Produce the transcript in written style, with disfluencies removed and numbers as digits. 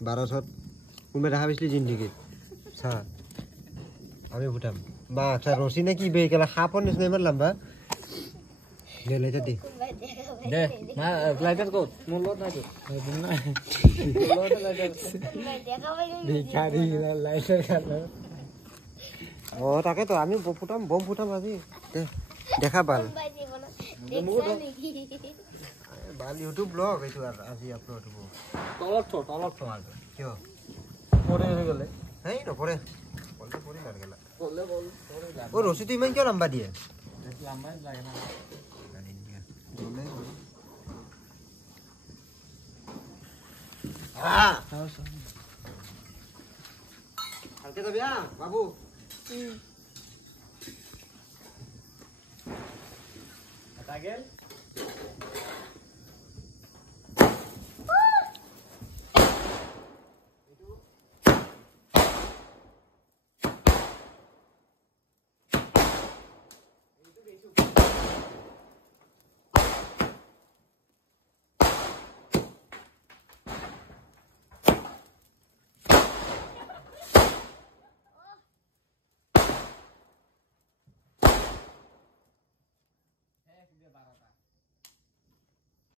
1200 কোনোবাই দেখা পাইছিলি জিন্দিগীত চা আমি ফুটাম বা আচ্ছা ৰছী নে কি বে কেলা সাপৰ নিচিনা ইমান লম্বা দে লাইটাৰ দে দে না লাইটার কো মোর লোড নাই তো না লোড লাইটার ভিখারি লাইটার খালো ও তাকে তো আমি ফুটাম বম ফুটাম আজি দে দেখা বাল বাল ইউটিউব ব্লগ এইটো আজি আপলোড হ'ব তলত থ আর কিয় পরে গেলে হেই নপৰে বলতে পৰি মাৰ গেলা বললে বল ও ৰছীটো ইমান কিয় লম্বা দিয়ে লম্বা লাগে না ভালকে যাবি হা বাবু এটা গেল